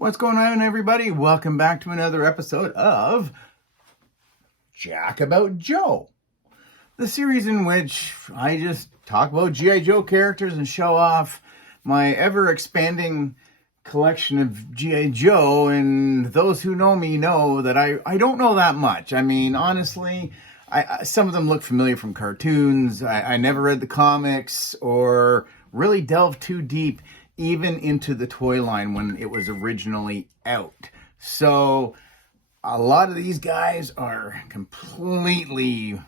What's going on, everybody? Welcome back to another episode of Jack About Joe, the series in which I just talk about G.I. Joe characters and show off my ever-expanding collection of G.I. Joe. And those who know me know that I don't know that much. I mean, honestly, some of them look familiar from cartoons. I never read the comics or really delved too deep even into the toy line when it was originally out. So a lot of these guys are completely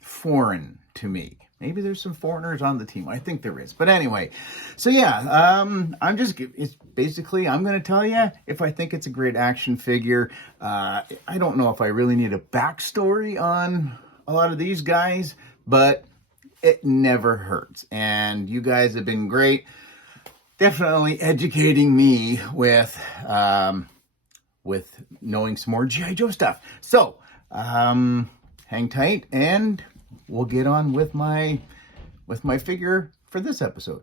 foreign to me. Maybe there's some foreigners on the team. I think there is. But anyway, so yeah, I'm going to tell you if I think it's a great action figure. I don't know if I really need a backstory on a lot of these guys, but it never hurts. And you guys have been great. Definitely educating me with knowing some more G.I. Joe stuff. So, hang tight and we'll get on with my figure for this episode.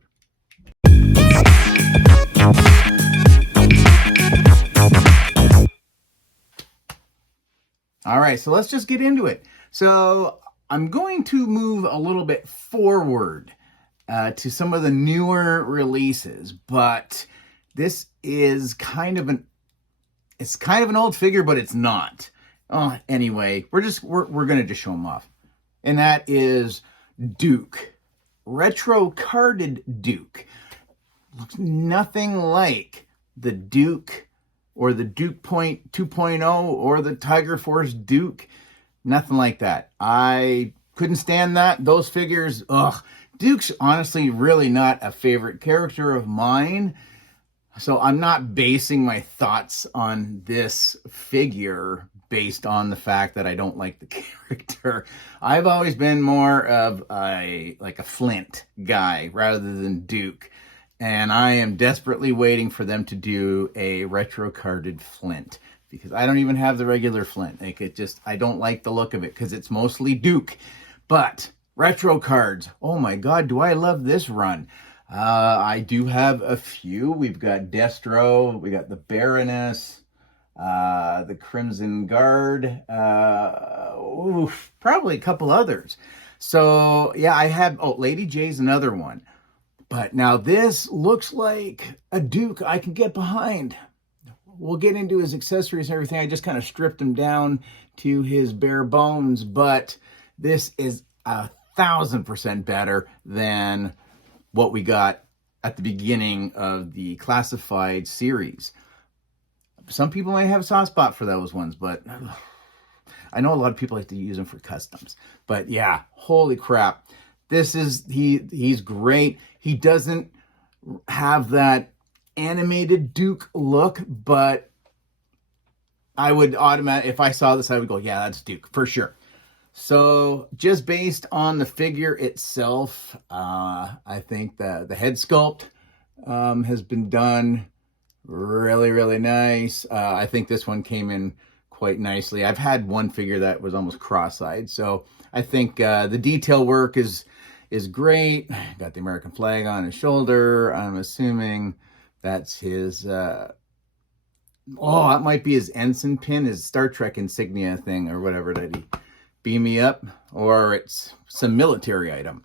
All right, so let's just get into it. So, I'm going to move a little bit forward to some of the newer releases, but this is kind of an old figure, but it's not. Anyway, we're gonna just show them off, and that is Duke, retro carded Duke. Looks nothing like the Duke or the Duke Point 2.0 or the Tiger Force Duke. Nothing like that. I couldn't stand those figures. Duke's honestly really not a favorite character of mine, so I'm not basing my thoughts on this figure based on the fact that I don't like the character. I've always been more of a Flint guy rather than Duke, and I am desperately waiting for them to do a retro carded Flint, because I don't even have the regular Flint. I don't like the look of it because it's mostly Duke. But retro cards, oh my god, do I love this run. I do have a few. We've got Destro, we got the Baroness, the Crimson Guard, probably a couple others. So yeah, I have, Lady J's another one. But now this looks like a Duke I can get behind. We'll get into his accessories and everything. I just kind of stripped him down to his bare bones, but this is 1,000% better than what we got at the beginning of the Classified series. Some people might have a soft spot for those ones, but I know a lot of people like to use them for customs. But yeah, holy crap. He's great. He doesn't have that animated Duke look, but I would if I saw this, I would go, yeah, that's Duke for sure. So just based on the figure itself, I think the head sculpt has been done really, really nice. I think this one came in quite nicely. I've had one figure that was almost cross-eyed, so I think the detail work is great. Got the American flag on his shoulder. I'm assuming that's his, that might be his ensign pin, his Star Trek insignia thing or whatever that he beam me up, or it's some military item.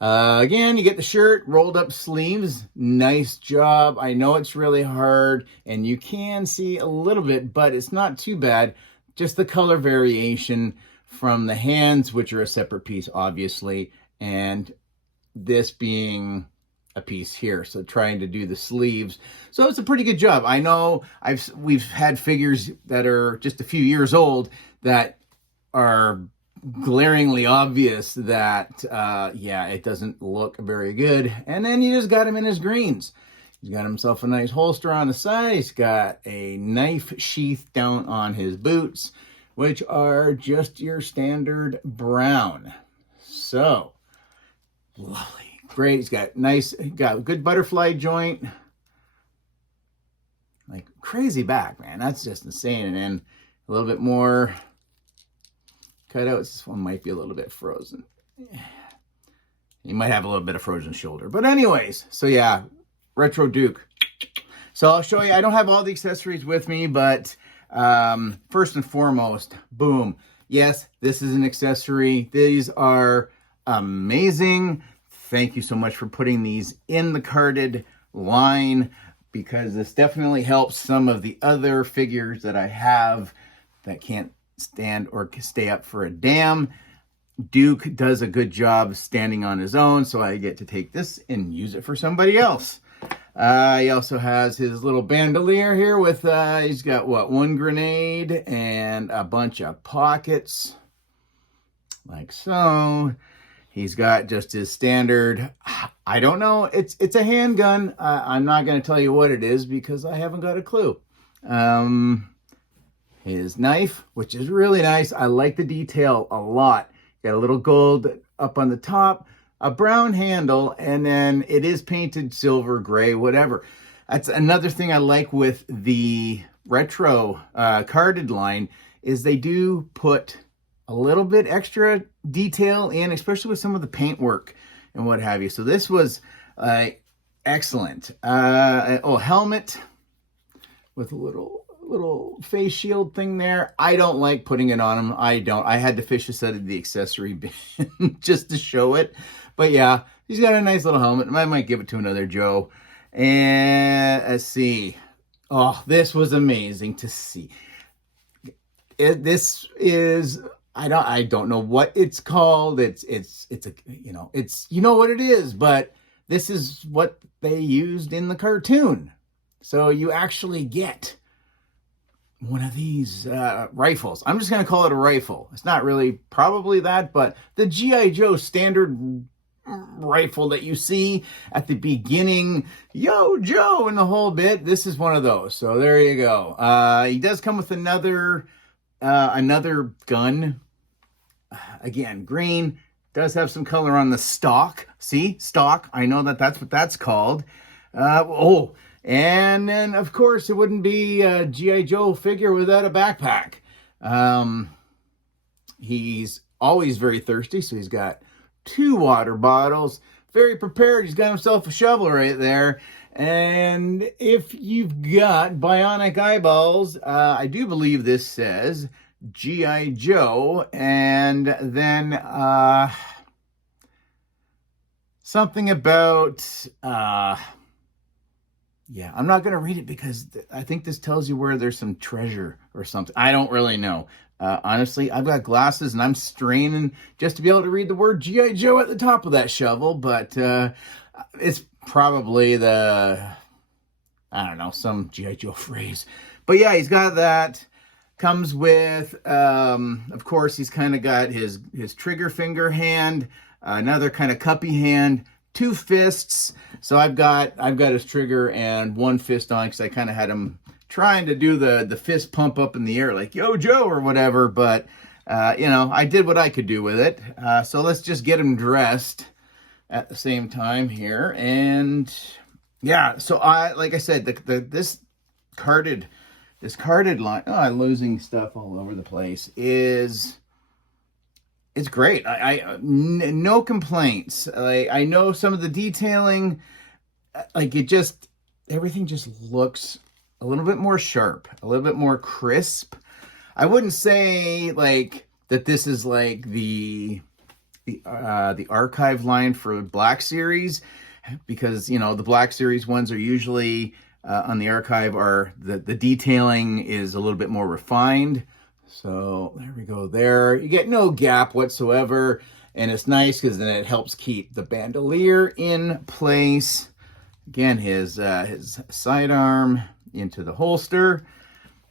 Again, you get the shirt, rolled up sleeves. Nice job. I know it's really hard and you can see a little bit, but it's not too bad. Just the color variation from the hands, which are a separate piece, obviously, and this being a piece here, so trying to do the sleeves. So it's a pretty good job. I know we've had figures that are just a few years old that are glaringly obvious that it doesn't look very good, and then you just got him in his greens. He's got himself a nice holster on the side. He's got a knife sheath down on his boots, which are just your standard brown. So lovely. Great. He's got a good butterfly joint. Like crazy back, man. That's just insane. And then a little bit more cutouts. This one might be a little bit frozen. You might have a little bit of frozen shoulder. But anyways, so yeah, Retro Duke. So I'll show you. I don't have all the accessories with me, but first and foremost, boom. Yes, this is an accessory. These are amazing. Thank you so much for putting these in the carded line, because this definitely helps some of the other figures that I have that can't stand or stay up for a damn. Duke does a good job standing on his own, so I get to take this and use it for somebody else. He also has his little bandolier here with, he's got what, one grenade and a bunch of pockets, like so. He's got just his standard, I don't know, it's a handgun. I'm not going to tell you what it is because I haven't got a clue. His knife, which is really nice. I like the detail a lot. Got a little gold up on the top, a brown handle, and then it is painted silver, gray, whatever. That's another thing I like with the retro carded line, is they do put a little bit extra detail in, especially with some of the paint work and what have you. So this was excellent. Helmet with a little face shield thing there. I don't like putting it on him. I had to fish this out of the accessory bin just to show it. But yeah, he's got a nice little helmet. I might give it to another Joe. And let's see. Oh, this was amazing to see. This is, I don't know what it's called. It's a, you know what it is, but this is what they used in the cartoon. So you actually get one of these rifles. I'm just going to call it a rifle. It's not really probably that, but the G.I. Joe standard rifle that you see at the beginning, yo, Joe, and the whole bit, this is one of those. So there you go. He does come with another gun. Again, green. Does have some color on the stock. See? Stock. I know that's what that's called. And then, of course, it wouldn't be a G.I. Joe figure without a backpack. He's always very thirsty, so he's got 2 water bottles. Very prepared. He's got himself a shovel right there. And if you've got bionic eyeballs, I do believe this says G.I. Joe. And then something about... yeah, I'm not going to read it because I think this tells you where there's some treasure or something. I don't really know. Honestly, I've got glasses and I'm straining just to be able to read the word G.I. Joe at the top of that shovel. But it's probably some G.I. Joe phrase. But yeah, he's got that. Comes with, of course, he's kind of got his trigger finger hand, another kind of cuppy hand, 2 fists. So I've got his trigger and 1 fist on, because I kind of had him trying to do the fist pump up in the air like, yo, Joe, or whatever. But, I did what I could do with it. So let's just get him dressed at the same time here. And yeah, so like I said, this carded line, I'm losing stuff all over the place, it's great. No complaints. I know some of the detailing, everything just looks a little bit more sharp, a little bit more crisp. I wouldn't say that this is like the archive line for Black Series, because the Black Series ones are usually on the archive are the detailing is a little bit more refined. So there we go there. You get no gap whatsoever. And it's nice because then it helps keep the bandolier in place. Again, his sidearm into the holster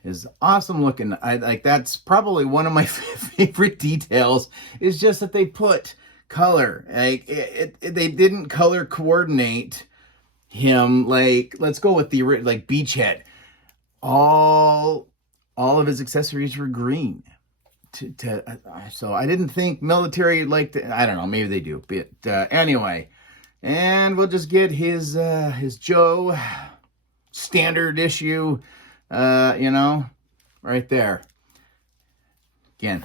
is awesome looking. That's probably one of my favorite details, is just that they put color. They didn't color coordinate him. Let's go with the Beachhead. All of his accessories were green. So I didn't think military liked it. I don't know, maybe they do. But anyway, and we'll just get his Joe standard issue, right there. Again,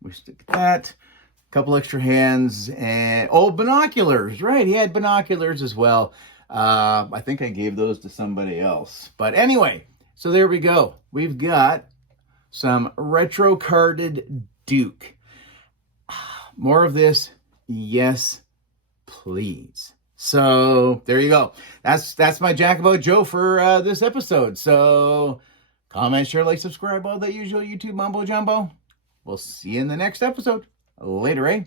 we stick that. A couple extra hands and binoculars, right? He had binoculars as well. I think I gave those to somebody else. But anyway, so there we go. We've got some retro carded Duke. More of this, yes, please. So there you go. That's my Jack About Joe for this episode. So comment, share, like, subscribe, all that usual YouTube mumbo jumbo. We'll see you in the next episode. Later, eh?